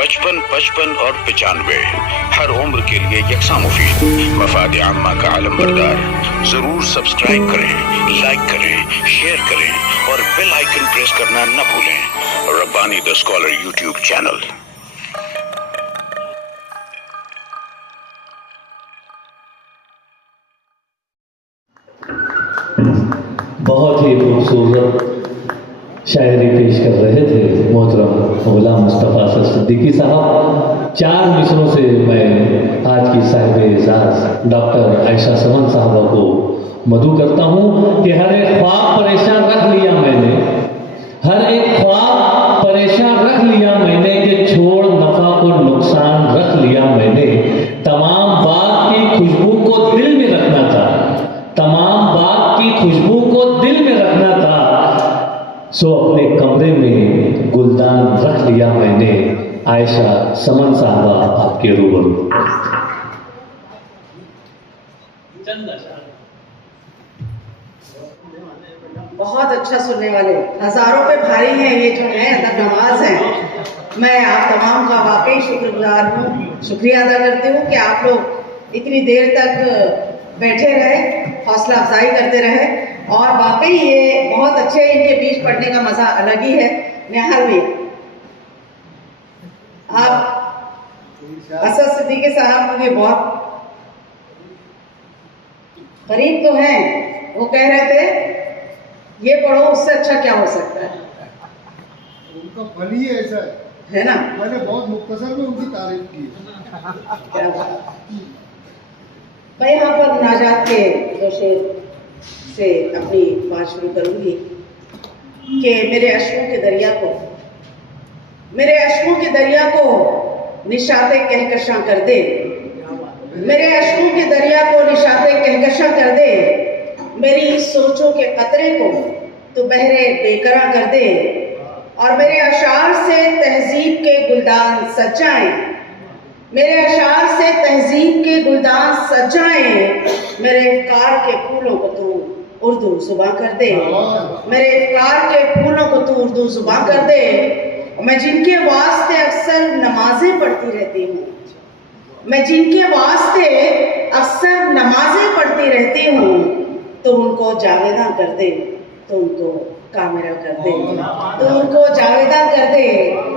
55, 55 और 95 हर उम्र के लिए यकसा मुफीद। मफाद आम्मा का आलम बरदार। जरूर सब्सक्राइब करें, लाइक करें, शेयर करें और बेल आइकन प्रेस करना न भूलें। Rabbani the scholar YouTube channel. बहुत ही खूबसूरत शायरी पेश कर रहे थे मोहतरम गुलाम मुस्तफ़ा सर सिद्दीकी साहब। 4 मिसरों से मैं आज की साहिब-ए-एज़ाज़ डॉक्टर आयशा समन साहबा को मदू करता हूँ कि हर एक ख्वाब परेशान रख लिया मैंने, हर एक ख्वाब परेशान रख लिया मैंने, कि छोड़ नफ़ा को नुकसान रख लिया मैंने। तमाम बाग की खुशबू को दिल में रखना था, तमाम बाग की खुशबू को दिल में रखना था, सो अपने कमरे में गुलदान रख लिया मैंने। आयशा समन साहबा आपके रूबरू। बहुत अच्छा सुनने वाले, हजारों पे भारी हैं ये जो हैं अदब नवाज हैं। मैं आप तमाम का वाकई शुक्रगुजार हूँ, शुक्रिया अदा करती हूँ कि आप लोग इतनी देर तक बैठे रहे, हौसला अफजाई करते रहे। और वाकई ये बहुत अच्छे, इनके बीच पढ़ने का मजा अलग ही है। निहाल भी आप असद सिद्दीकी साहब मुझे बहुत करीब तो हैं, वो कह रहे थे ये पढ़ो, उससे अच्छा क्या हो सकता है। उनका फल ही ऐसा है ना। मैंने बहुत मुख्तसर में उनकी तारीफ की। क्या बात। मैं यहाँ पर मुनाजात के दो शेर से अपनी बात शुरू करूंगी कि मेरे अश्कों के दरिया को निशाते कहकशां कर दे, मेरे अश्कों के दरिया को निशाते कहकशां कर दे, मेरी सोचों के कतरे को तो बहरे बेकरां कर दे, और मेरे अशार से तहजीब के गुलदान सजाएं, मेरे अशार से तहजीब के गुलदान सजाएं, मेरे इफ्कार के फूलों को तू उर्दू जुबां कर दे, मेरे इफ्कार के फूलों को तू उर्दू जुबां कर दे। मैं जिनके वास्ते अक्सर नमाजें पढ़ती रहती हूँ, मैं जिनके वास्ते अक्सर नमाजें पढ़ती रहती हूँ, तो उनको जावेदा कर दे, तो उनको कामेरा कर दे, तो उनको जावेदा कर दे,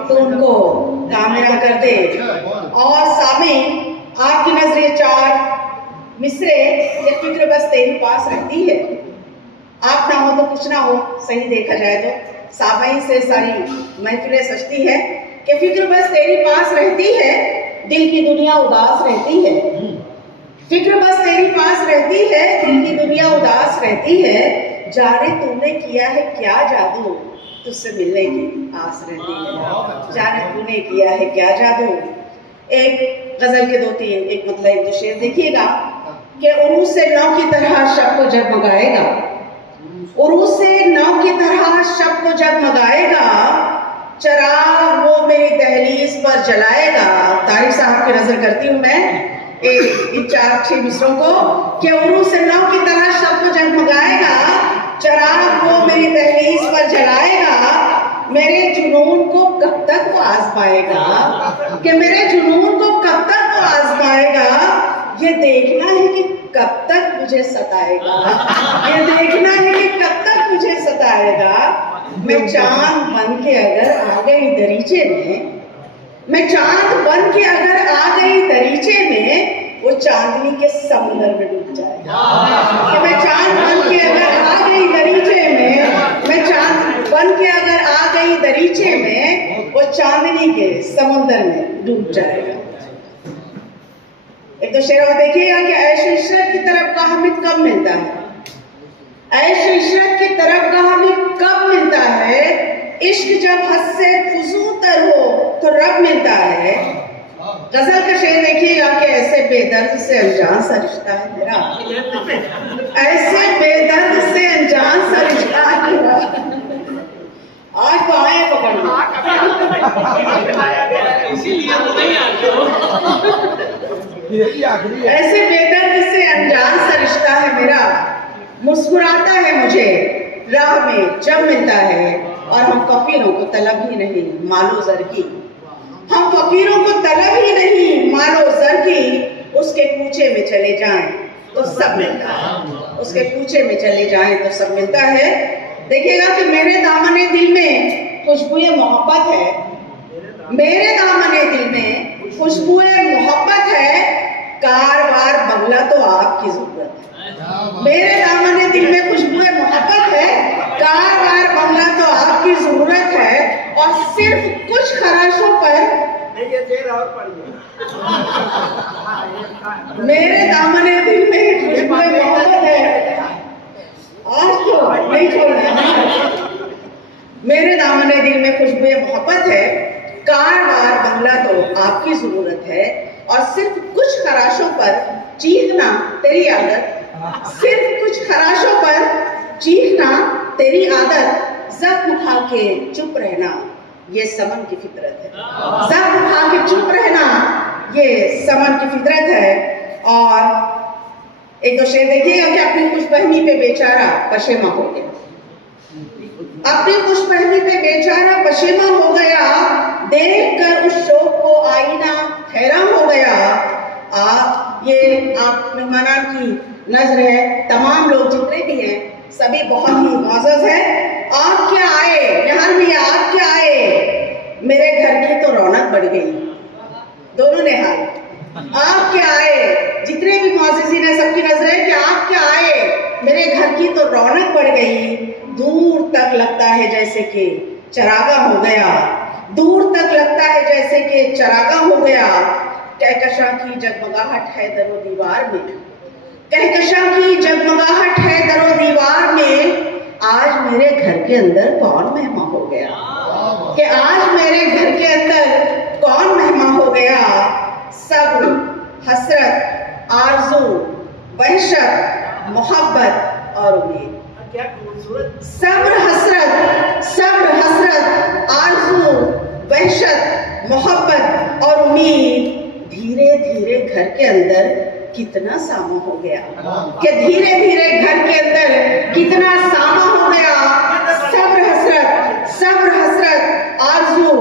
तो उनको कामेरा कर दे। और सामीन आपकी नजरे 4 मिसरे, ये फिक्र बस तेरी पास रहती है, आप ना हो तो कुछ ना हो, सही देखा जाए तो साबाई से सारी महफिलें सजती है कि फिक्र बस तेरी पास रहती है, दिल की दुनिया उदास रहती है। फिक्र बस तेरी पास रहती है, दिल की दुनिया उदास रहती है, जाने तूने किया है क्या जादू, तुझसे मिलने की आस रहती है, जाने तूने किया है क्या जादू। एक गजल के 2-3 एक मतलब एक दो शेर देखिएगा कि उरूस से नौ की तरह शब को जगमगाएगा, उरूस से नौ की तरह शब को जगमगाएगा, चराग वो मेरी दहलीज पर जलाएगा। तारिक साहब की नजर करती हूँ मैं इन 4-6 मिसरों को कि उरूस से नौ की तरह शब को जगमगाएगा, चराग वो मेरी दहलीज पर जलाएगा, मेरे जुनून को कब तक वो आजमाएगा, कि मेरे जुनून को कब तक वो आजमाएगा, ये देखना है कि कब तक मुझे सताएगा, ये देखना है कि कब तक मुझे सताएगा। मैं चांद बन के अगर आ गई दरीचे में, मैं चांद बन के अगर आ गई दरीचे में, वो चांदनी के समुद्र में डूब जाएगा। कि मैं चांद बन के अगर आ गई दरीचे में, मैं चांद बन के अगर आ गई दरीचे में, वो चांदनी के समुद्र में डूब जाएगा। एक तो शेर और देखिएगा कि ऐश इशरत की तरफ का हमें कब मिलता है, ऐश इशरत की तरफ का हमें कब मिलता है, इश्क जब हद से फजूतर हो तो रब मिलता है। गजल का शेर देखिएगा कि ऐसे बेदर्द से अनजान सा रिश्ता है मेरा, ऐसे बेदर्द से अनजान सा रिश्ता है मेरा। आज तो आए पकड़ना, ऐसे बेदर्द से अनजान सा रिश्ता है मेरा, मुस्कुराता है मुझे राह में जब मिलता है, और हम फकीरों को तलब ही नहीं मालो जर की, हम फकीरों को तलब ही नहीं, मालो जर की उसके कूचे में चले जाएं तो सब मिलता है, उसके कूचे में चले जाएं तो सब मिलता है। देखिएगा कि मेरे दामने दिल में खुशबुए मोहब्बत है, मेरे दामने दिल में खुशबुए मोहब्बत है, कार-बार बंगला तो आपकी जरूरत है। मेरे दामने दिल में खुशबुए मोहब्बत है, कार-बार बंगला तो आपकी जरूरत है, और सिर्फ कुछ खराशों पर मेरे दामने दिल में खुशबुए मोहब्बत है। आज क्यों नहीं छोड़ना? मेरे दामने दिल में खुशबुए मोहब्बत है, कार-बार बंगला तो आपकी जरूरत है, और सिर्फ कुछ खराशों पर चीखना तेरी आदत, सिर्फ कुछ खराशों पर चीखना तेरी आदत, जख्म उठा के चुप रहना ये समन की फितरत है, जख्म उठा के चुप रहना ये समन की फितरत है। और एक दो शेर देखिएगा कि अपनी खुशफहमी पे बेचारा पशेमा हो गया, अपनी खुशफहमी पे बेचारा पशेमा हो गया, देख कर उस शोक को आईना हैरान हो गया। ये आप मेहमानान की नजर है, तमाम लोग जितने भी हैं सभी बहुत ही मौजूद हैं। आप क्या आए यहाँ भी, आप क्या आए, मेरे घर की तो रौनक बढ़ गई, दोनों ने हाल, आप क्या आए, जितने भी मौजूदीन हैं सबकी नजर है कि आप क्या आए, मेरे घर की तो रौनक बढ़ गई। दूर तक लगता है जैसे कि चरागा हो गया, दूर तक लगता है जैसे कि चरागा हो गया। कहकशां की जगमगाहट है दरो दीवार में, कहकशां की जगमगाहट है दरो दीवार में, आज मेरे घर के अंदर कौन मेहमान हो गया, कि आज मेरे घर के अंदर कौन मेहमान हो गया। सब्र, हसरत, आरज़ू, वहशत, मोहब्बत और उम्मीद, सब्र हसरत, आरज़ू, वहशत, मोहब्बत और उम्मीद धीरे धीरे घर के अंदर कितना सामा हो गया, कि धीरे धीरे घर के अंदर कितना सामा हो गया। सब्र हसरत, आरज़ू,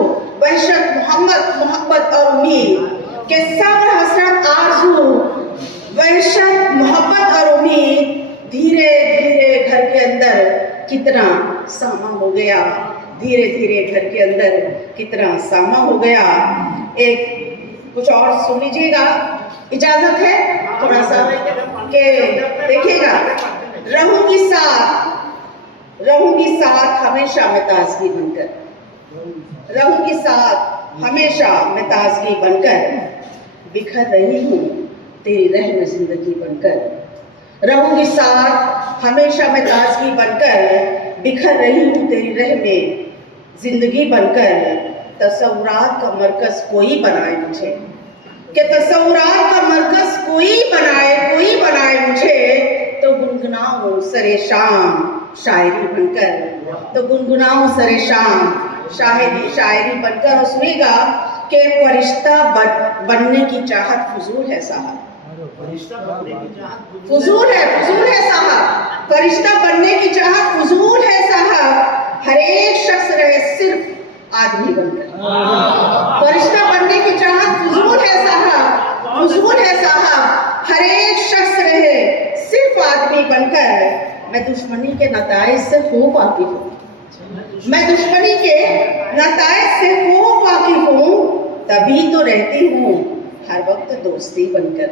वहशत, मोहब्बत और उम्मीद, कि सब्र हसरत, आरज़ू, वहशत, मोहब्बत और उम्मीद धीरे धीरे घर के अंदर कितना सामा हो गया, धीरे धीरे घर के अंदर कितना सामा हो गया। एक कुछ और सुन लीजिएगा, इजाजत है थोड़ा सा के देखिएगा। रहूंगी साथ हमेशा मैं ताजगी बनकर, रहूंगी साथ हमेशा मैं ताजगी बनकर, बिखर रही हूँ तेरी रह में जिंदगी बनकर, रहूंगी साथ हमेशा मैं ताजगी बनकर, बिखर रही हूँ तेरी रह में जिंदगी बनकर। तसव्वुरात का मरकज कोई बनाए मुझे, कि तसव्वुरात का मरकज कोई बनाए मुझे, तो गुनगुनाऊं सरे शाम शायरी बनकर, तो गुनगुनाऊं सरे शाम शायरी बनकर। और सुनेगा कि फरिश्ता बनने की चाहत फजूल है साहब, फजूल है साहब, फरिश्ता बनने की चाहत फजूल है साहब, हर एक शख्स रहे सिर्फ आदमी बनकर, फरिश्ता बनने की चाहत फजूल है साहब, हर एक शख्स रहे सिर्फ आदमी बनकर। मैं दुश्मनी के नताइज से खूब वाकिफ हूँ, मैं दुश्मनी के नताइज से खूब वाकिफ हूँ, तभी तो रहती हूँ हर वक्त दोस्ती बनकर,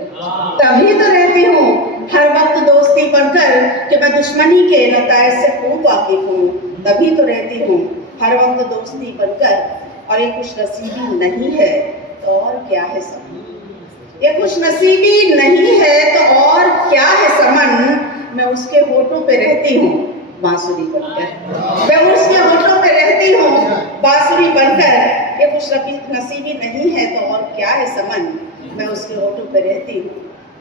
तभी तो रहती हूँ हर वक्त दोस्ती बनकर, कि मैं दुश्मनी के नताइज से खूब वाकिफ हूँ, तभी तो रहती हूँ हर वक्त दोस्ती बनकर। और ये कुछ नसीबी नहीं है तो और क्या है समन, ये कुछ नसीबी नहीं है तो और क्या है समन। मैं उसके होठों पे रहती हूँ बांसुरी बनकर, मैं उसके होठों पे रहती हूँ बांसुरी बनकर। ये कुछ नसीबी नहीं है तो और क्या है समन, मैं उसके होठों पे रहती हूँ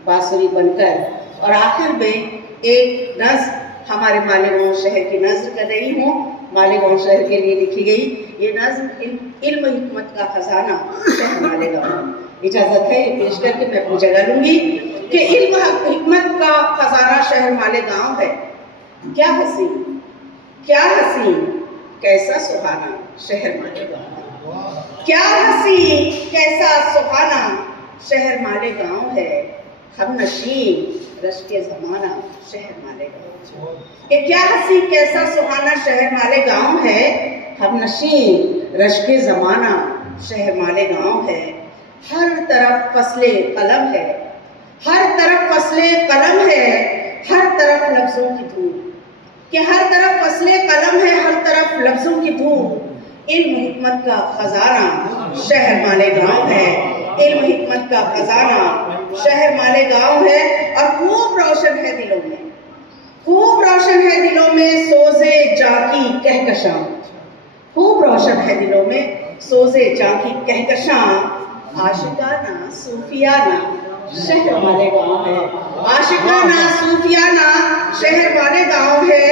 बांसुरी बनकर। और आखिर में एक नज़्म हमारे मालेगांव शहर की नज़्म कर रही हूँ, मालेगांव शहर के लिए लिखी गई ये नज़्म इल्म हिकमत का खजाना शहर मालेगांव। इजाज़त है ये पेश करके मैं अपनी जगह लूँगी कि इल्म हिकमत का खजाना शहर मालेगांव है। क्या हसीन कैसा सुहाना शहर मालेगांव, क्या हसीन कैसा शहर माले गाँव है, हम नशीन रश के ज़माना शहर माले गाँव। ये क्या हंसी कैसा सुहाना शहर माले गाँव है, हम नशीन रश के ज़माना शहर माले गाँव है। हर तरफ फसले कलम है, हर तरफ फसले कलम है, हर तरफ लफ्ज़ों की धूप, कि हर तरफ फसले कलम है, हर तरफ लफ्ज़ों की धूप। इल्म हिकमत का खजाना शहर माले गाँव है, इल्म हिकमत का खजाना शहर माले गाँव है। और खूब रोशन है दिलों में, खूब रोशन है दिलों में सोज़े जाकी कहकशां, खूब रोशन है दिलों में सोज़े जाकी कहकशां। आशिकाना सूफियाना शहर माले गाँव है, आशिकाना सूफियाना शहर माले गाँव है।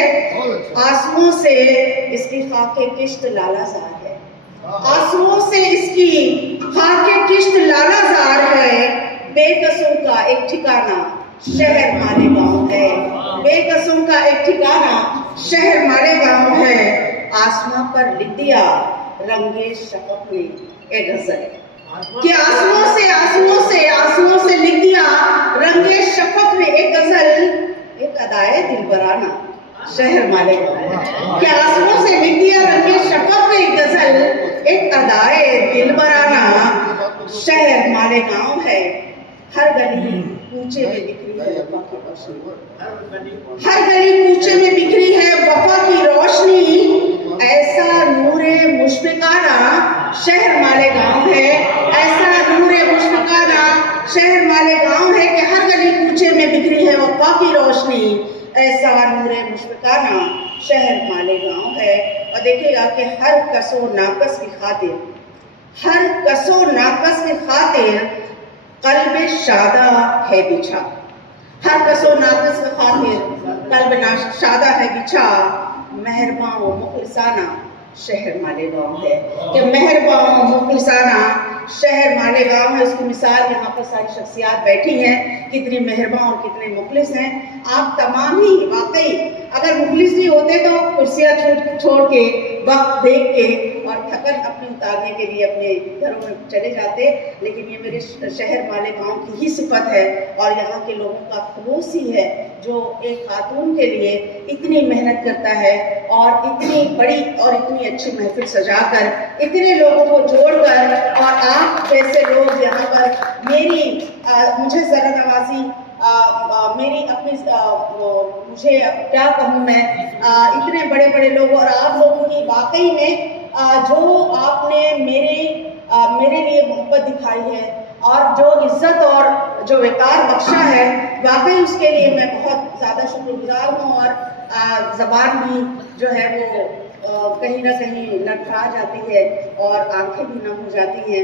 आंसुओं से इसकी खाके किश्त लालाजार है, आंसुओं से इसकी खाके किश्त लालाजार है। बेकसों का एक ठिकाना शहर माले गाँव है, बेकसों का एक ठिकाना शहर माले गाँव है। आसमां पर लिख दिया रंगे शफक ने एक गजल, कि आंसुओं से लिख दिया रंगे शफक में एक गजल। एक अदाए दिलबराना शहर माले गाँव है, कि आंसुओं से लिख दिया रंगे शफक में एक गजल। एक अदाए दिलबराना शहर माले गाँव है। हर गली कूचे में बिखरी है वफा की रोशनी, हर गली कूचे में बिखरी है वफा की रोशनी। ऐसा नूरे मुशफिकाना शहर माले गाँव है, ऐसा नूरे मुशफिकाना शहर माले गाँव है, कि हर गली कूचे में बिखरी है वफा की रोशनी। ऐसा नूरे मुशफिकाना शहर माले गाँव है। और देखिएगा कि हर कसो नाकस की खातिर, हर कसो नाकस की खातिर कल्ब शादा है बिछा, हर कसो नाकस की खातिर कल्ब शादा है बिछा। मेहरबान व मुखलिसाना शहर माले गाँव है, कि मेहरबान व मुखलिसाना शहर माले गाँव है। उसकी मिसाल यहाँ पर सारी शख्सियात बैठी हैं, कितनी मेहरबान और कितने मुखलिस हैं। आप तमाम ही वाकई अगर मुखलिस नहीं होते तो कुर्सियाँ छोड़ के वक्त देख के और थकन अपनी उतारने के लिए अपने घरों में चले जाते। लेकिन ये मेरे शहर माले गाँव की ही सिफत है और यहाँ के लोगों का खलूस ही है जो एक खातून के लिए इतनी मेहनत करता है और इतनी बड़ी और इतनी अच्छी महफिल सजाकर इतने लोगों को जोड़कर। और आप जैसे लोग यहाँ पर मेरी मुझे ज़रा नवाजी मेरी अपनी मुझे क्या कहूँ मैं, इतने बड़े बड़े लोग और आप लोगों की वाकई में जो आपने मेरे लिए मोहब्बत दिखाई है और जो इज्जत और जो वक़ार बख्शा है, वाकई उसके लिए मैं बहुत ज़्यादा शुक्रगुजार हूँ। और ज़बान भी जो है वो कहीं ना कहीं लड़खड़ा जाती है और आंखें भी नम हो जाती हैं।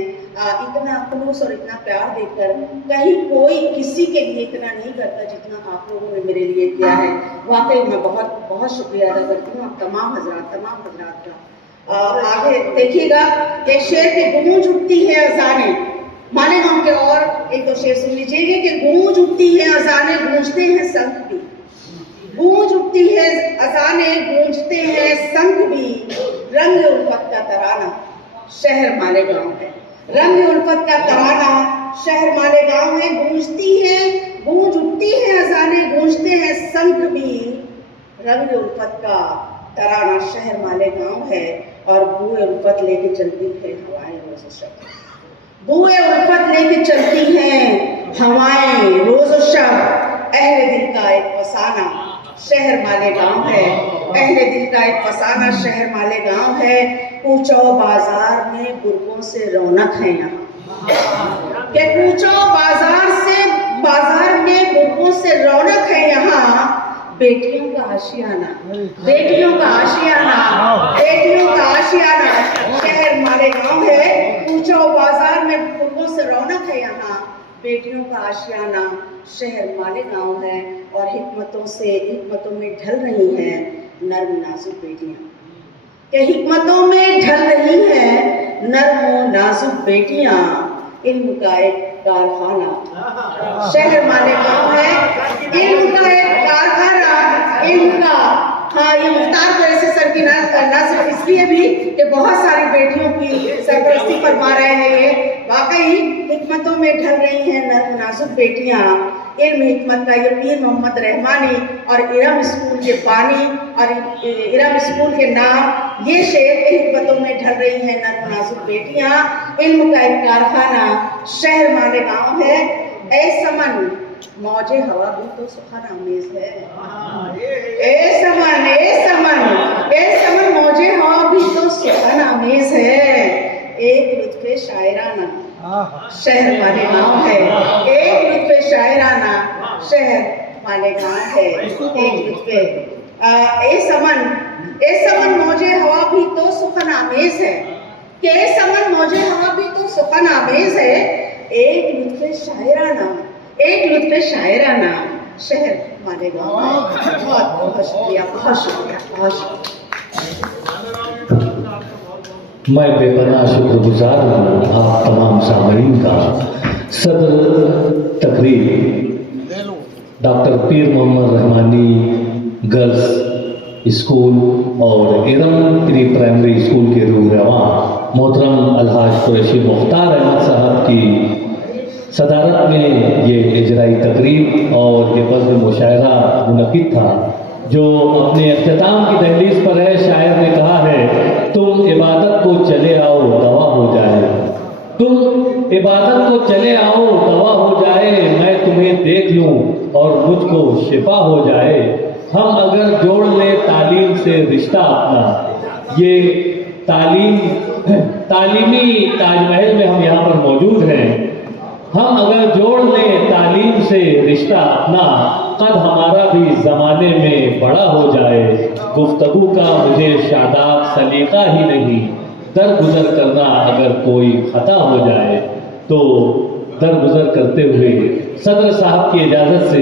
इतना खुलूस और इतना प्यार देकर कहीं कोई किसी के लिए इतना नहीं करता जितना आप लोगों ने मेरे लिए किया है। वाकई मैं बहुत बहुत शुक्रिया अदा करती हूँ तमाम हजरात का। आगे देखिएगा, एक शेर की गूंज उठती है अजाने माले गाँव के, और एक दो शेर सुन लीजिएगा कि गूंज उठती है अजाने गूंजते हैं संख भी, गूंज उठती है अजाने गूंजते हैं संख भी। रंग उल्फत का तराना शहर माले गाँव है, रंग उल्फत का तराना शहर माले गाँव है। गूंजती है गूंज उठती है अजाने गूंजते हैं संख भी। रंग उल्फत का तराना शहर माले गाँव है। और बूए उल्फत लेके चलती है हवाएं रोज़ शब, बूए उल्फत लेके चलती हैं हवाएं रोज़ शब। अहले दिल का एक फसाना शहर माले गाँव है, अहले दिल का एक फसाना शहर माले गाँव है। कूचो बाजार में बुर्कों से रौनक है यहाँ, कि कूचो बाजार में बुर्कों से रौनक है यहाँ। बेटियों का आशियाना, बेटियों का आशियाना, बेटियों का आशियाना शहर माले गाँव है। कूचो बाजार में बुर्कों से रौनक है यहाँ। बेटियों का आशियाना शहर माले गाँव है। और हिकमतों में ढल रही हैं नर्म नाजुक बेटियाँ, कि हिकमतों में ढल रही हैं नर्म नाजुक बेटियाँ। इल्म का एक कारखाना शहर माले गाँव है, इल्म का एक कारखाना, इल्म का। हाँ, ये मुख्तार को ऐसे सरकिनार सिर्फ इसलिए भी कि बहुत सारी बेटियों की सरपरस्ती फरमा रहे हैं। ये वाकई हिकमतों में ढल रही हैं नाजुक बेटियां। इल्म हिकमत का ये पीर मोहम्मद रहमानी और इरम स्कूल के बानी और इरम स्कूल के नाम ये शेर के हिकमतों में ढल रही हैं नाजुक बेटियां। इल्म का एक कारखाना शहर माने गाँव है। ए समन मौजे हवा भी तो सुखन आमेज है। ए समन मौजे हवा भी तो सुखन आमेज है। एक लुत्फ़े शायराना शहर वाले गाँव है। एक लुत्फ़े शायराना शहर वाले गाँव है। एक लुत्फ़े ए समन मौजे हवा भी तो सुखन आमेज है। कि ए समन मौजे हवा भी तो सुखन आमेज है। एक लुत्फ़े शायराना शहर वाले गाँव है। बहुत बहुत शुक्रिया, बहुत शुक्रिया, बहुत शुक्रिया। मैं बेपनाह शुक्रगुजार हूँ आप तमाम सामईन का। सदर तकरीब डॉक्टर पीर मोहम्मद रहमानी गर्ल्स स्कूल और इरम प्री प्राइमरी स्कूल के रूह रवां मोहतरम अलहाज कुरैशी मुख्तार अहमद साहब की सदारत में ये इजराई तकरीब और ये बज़्म मुशायरा मुनक़िद था जो अपने अख्तिताम की दहलीज पर है। शायर ने कहा है, तुम इबादत को चले आओ दवा हो जाए। तुम इबादत को चले आओ दवा हो जाए। मैं तुम्हें देख लूं और मुझको शिफा हो जाए। हम अगर जोड़ लें तालीम से रिश्ता अपना, ये तालीमी ताजमहल में हम यहाँ पर मौजूद हैं। हम अगर जोड़ लें तालीम से रिश्ता अपना, कद हमारा भी ज़माने में बड़ा हो जाए। गुफ्तगू का मुझे शादाब सलीका ही नहीं, दरगुजर करना अगर कोई खता हो जाए। तो दरगुजर करते हुए सदर साहब की इजाज़त से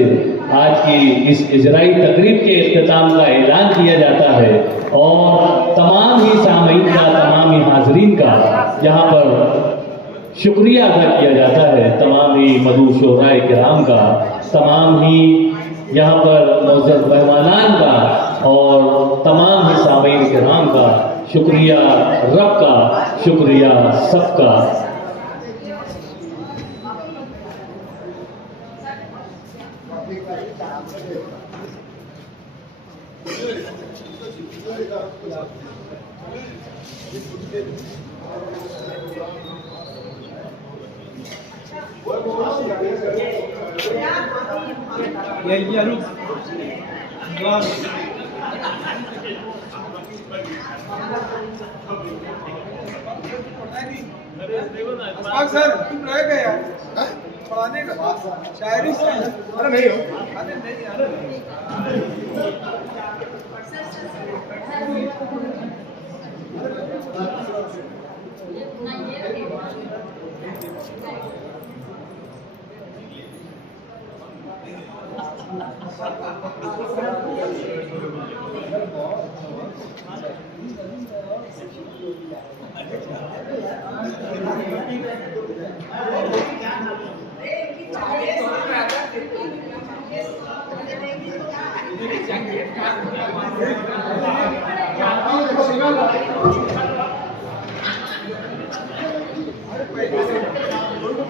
आज की इस इजराई तकरीब के इख्तिताम का ऐलान किया जाता है और तमाम ही सामईन का, तमाम ही हाजरीन का यहाँ पर शुक्रिया अदा किया जाता है। तमाम ही मदू शोराए किराम का, तमाम ही यहाँ पर मौजूद मेहमानान का और तमाम ही सामईन किराम का शुक्रिया, रब का शुक्रिया, सबका। सर तुम रह गए यार पढ़ाने का शायरी से। अरे नहीं हो, अरे नहीं यार।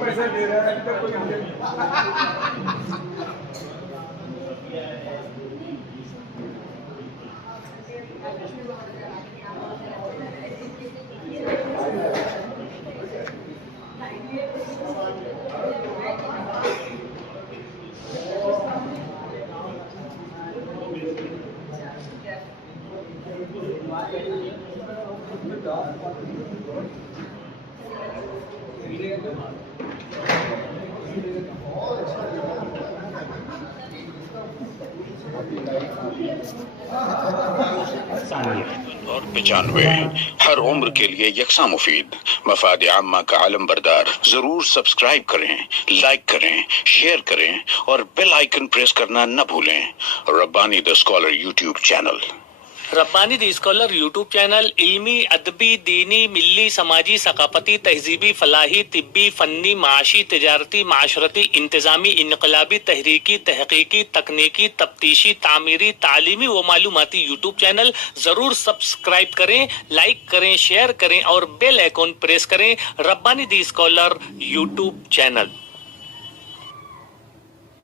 पैसा दे रहा है अभी तक कोई और 95 हर उम्र के लिए यकसा मुफीद मफाद आम्मा का आलम बरदार। जरूर सब्सक्राइब करें, लाइक करें, शेयर करें और बेल आइकन प्रेस करना न भूलें। Rabbani the scholar YouTube channel. Rabbani the scholar YouTube channel इल्मी, अदबी, दीनी, मिल्ली, समाजी, सकाफती, तहजीबी, फलाही, तिब्बी, फन्नी, माशी, तिजारती, माशरती, इंतजामी, इनकलाबी, तहरीकी, तहकीकी, तकनीकी, तफ्तीशी, तामीरी, तालीमी व मालूमाती यूट्यूब चैनल जरूर सब्सक्राइब करें, लाइक करें, शेयर करें और बेल आइकॉन प्रेस करें। Rabbani the scholar YouTube channel.